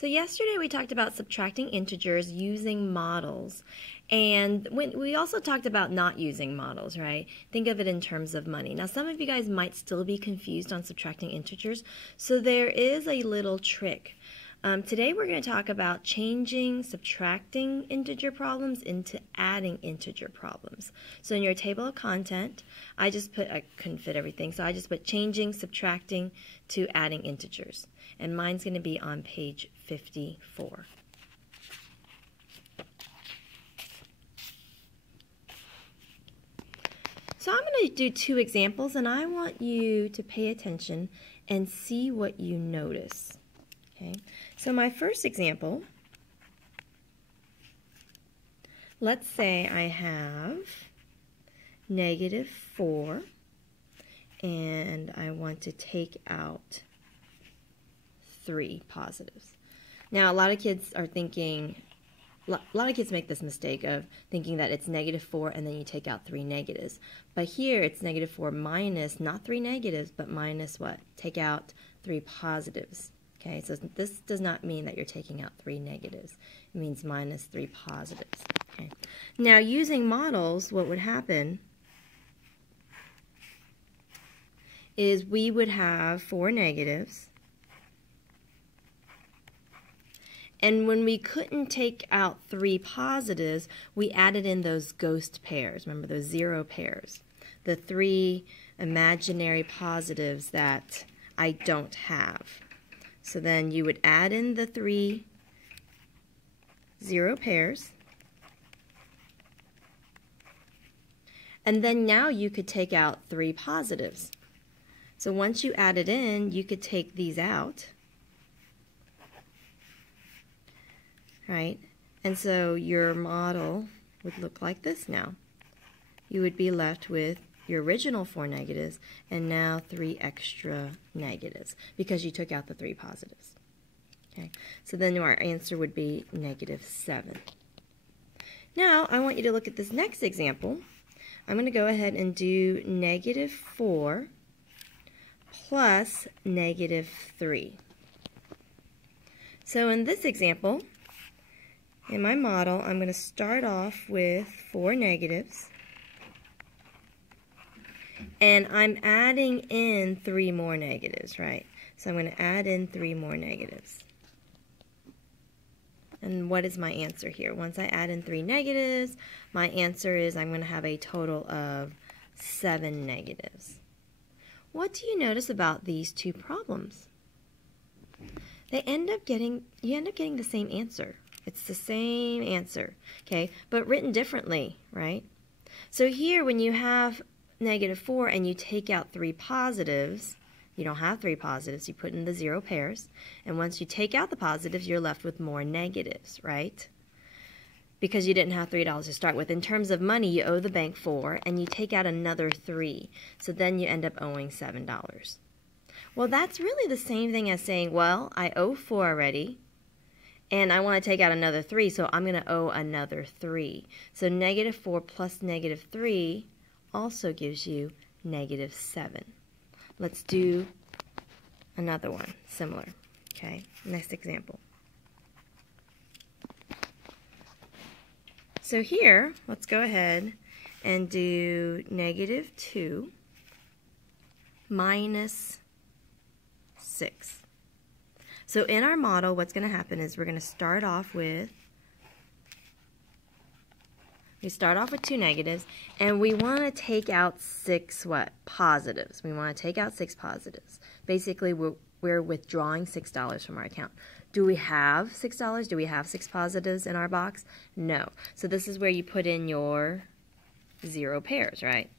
So yesterday we talked about subtracting integers using models, and we also talked about not using models, right? Think of it in terms of money. Now some of you guys might still be confused on subtracting integers, so there is a little trick. Today we're going to talk about changing subtracting integer problems into adding integer problems. So in your table of content, I couldn't fit everything, so I just put changing subtracting to adding integers. And mine's going to be on page 54. So I'm going to do two examples, and I want you to pay attention and see what you notice. Okay, so my first example, let's say I have -4 and I want to take out 3 positives. Now a lot of kids are thinking, a lot of kids make this mistake of thinking that it's -4 and then you take out 3 negatives. But here it's -4 minus, not 3 negatives, but minus what? Take out 3 positives. Okay, so this does not mean that you're taking out 3 negatives. It means minus 3 positives. Okay. Now, using models, what would happen is we would have 4 negatives. And when we couldn't take out 3 positives, we added in those ghost pairs. Remember those 0 pairs. The 3 imaginary positives that I don't have. So then you would add in the 3 0 pairs. And then now you could take out 3 positives. So once you add it in, you could take these out. Right? And so your model would look like this now. You would be left with your original 4 negatives and now 3 extra negatives because you took out the 3 positives. Okay, so then our answer would be -7. Now I want you to look at this next example. I'm going to go ahead and do -4 plus -3. So in this example, in my model, I'm going to start off with 4 negatives. And I'm adding in 3 more negatives, right? So I'm going to add in 3 more negatives. And what is my answer here? Once I add in 3 negatives, my answer is I'm going to have a total of 7 negatives. What do you notice about these two problems? You end up getting the same answer. It's the same answer, okay? But written differently, right? So here, when you have -4 and you take out 3 positives, you don't have 3 positives, you put in the 0 pairs, and once you take out the positives, you're left with more negatives, right? Because you didn't have $3 to start with. In terms of money, you owe the bank 4, and you take out another 3, so then you end up owing $7. Well, that's really the same thing as saying, well, I owe 4 already, and I want to take out another 3, so I'm going to owe another 3. So -4 plus -3 also gives you -7. Let's do another one, similar. Okay, next example. So here, let's go ahead and do -2 minus 6. So in our model, what's going to happen is we're going to start off with 2 negatives, and we want to take out 6 what? Positives. We want to take out 6 positives. Basically, we're withdrawing $6 from our account. Do we have $6? Do we have 6 positives in our box? No. So this is where you put in your 0 pairs, right?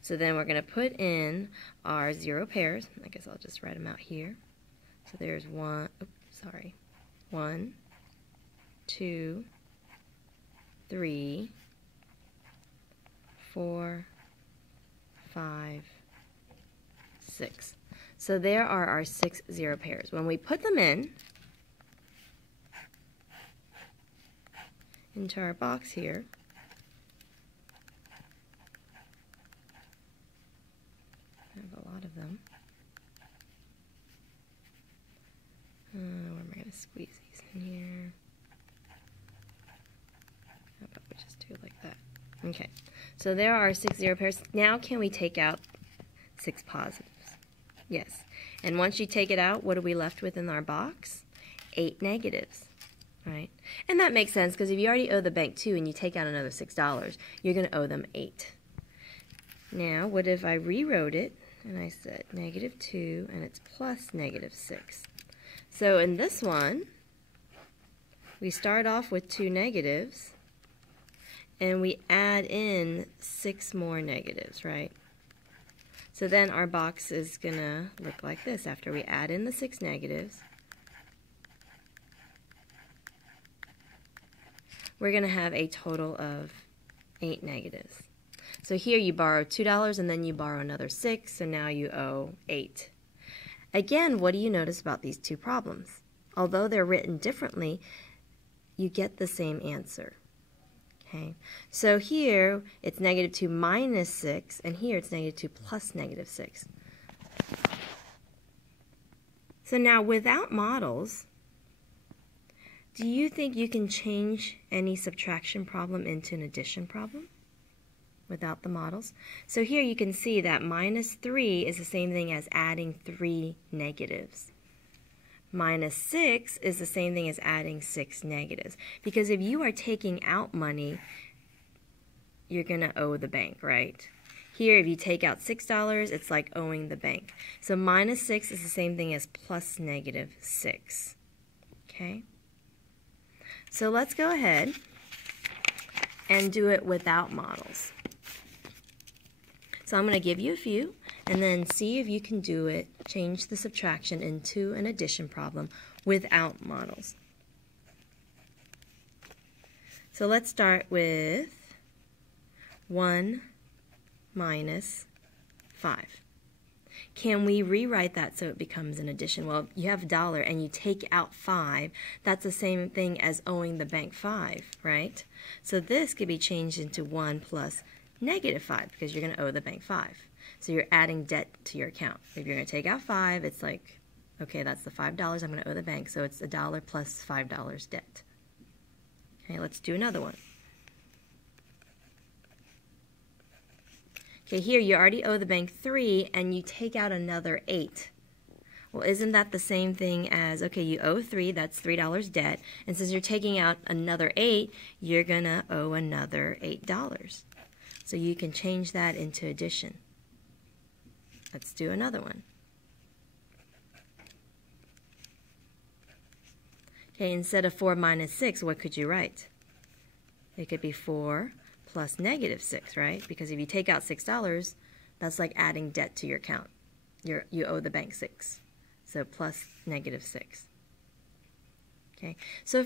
So then we're going to put in our 0 pairs. I guess I'll just write them out here. So there's 1, 2, 3, 4, 5, 6. So there are our 6 0 pairs. When we put them into our box here, I have a lot of them. Where am I going Squeeze these in here. How about we just do it like that? Okay, so there are 6 zero pairs. Now can we take out 6 positives? Yes. And once you take it out, what are we left with in our box? 8 negatives, right? And that makes sense because if you already owe the bank 2 and you take out another $6, you're going to owe them 8. Now, what if I rewrote it and I said -2 and it's plus -6? So in this one, we start off with 2 negatives and we add in 6 more negatives, right? So then our box is going to look like this after we add in the 6 negatives. We're going to have a total of 8 negatives. So here you borrow $2 and then you borrow another 6, so now you owe 8. Again, what do you notice about these two problems? Although they're written differently, you get the same answer. Okay, so here it's -2 minus 6, and here it's -2 plus -6. So now without models, do you think you can change any subtraction problem into an addition problem without the models? So here you can see that -3 is the same thing as adding 3 negatives. -6 is the same thing as adding 6 negatives. Because if you are taking out money, you're going to owe the bank, right? Here, if you take out $6, it's like owing the bank. So -6 is the same thing as plus -6. Okay? So let's go ahead and do it without models. So I'm going to give you a few, and then see if you can do it, change the subtraction into an addition problem without models. So let's start with 1 minus 5. Can we rewrite that so it becomes an addition? Well, you have $1 and you take out 5. That's the same thing as owing the bank 5, right? So this could be changed into 1 plus -5 because you're going to owe the bank 5. So you're adding debt to your account. If you're going to take out 5, it's like, okay, that's the $5 I'm going to owe the bank, so it's $1 plus $5 debt. Okay, let's do another one. Okay, here you already owe the bank 3 and you take out another 8. Well, isn't that the same thing as, okay, you owe 3, that's $3 debt, and since you're taking out another 8, you're going to owe another $8. So you can change that into addition. Let's do another one. Okay, instead of 4 minus 6, what could you write? It could be 4 plus -6, right? Because if you take out $6, that's like adding debt to your account. You owe the bank 6. So plus -6. Okay, so